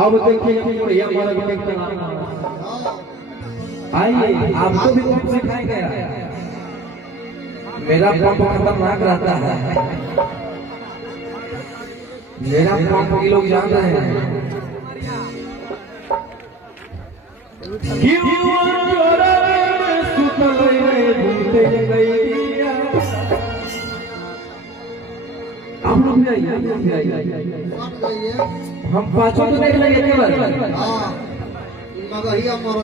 अब देखिए बढ़िया वाला भी देखते आइए आपको भी पंप सिखाएंगे। मेरा पंप खतरनाक रहता है, मेरा पंप ये लोग जान रहे हैं। आप लोग भी आइए, हम पांचों तो देख लेंगे।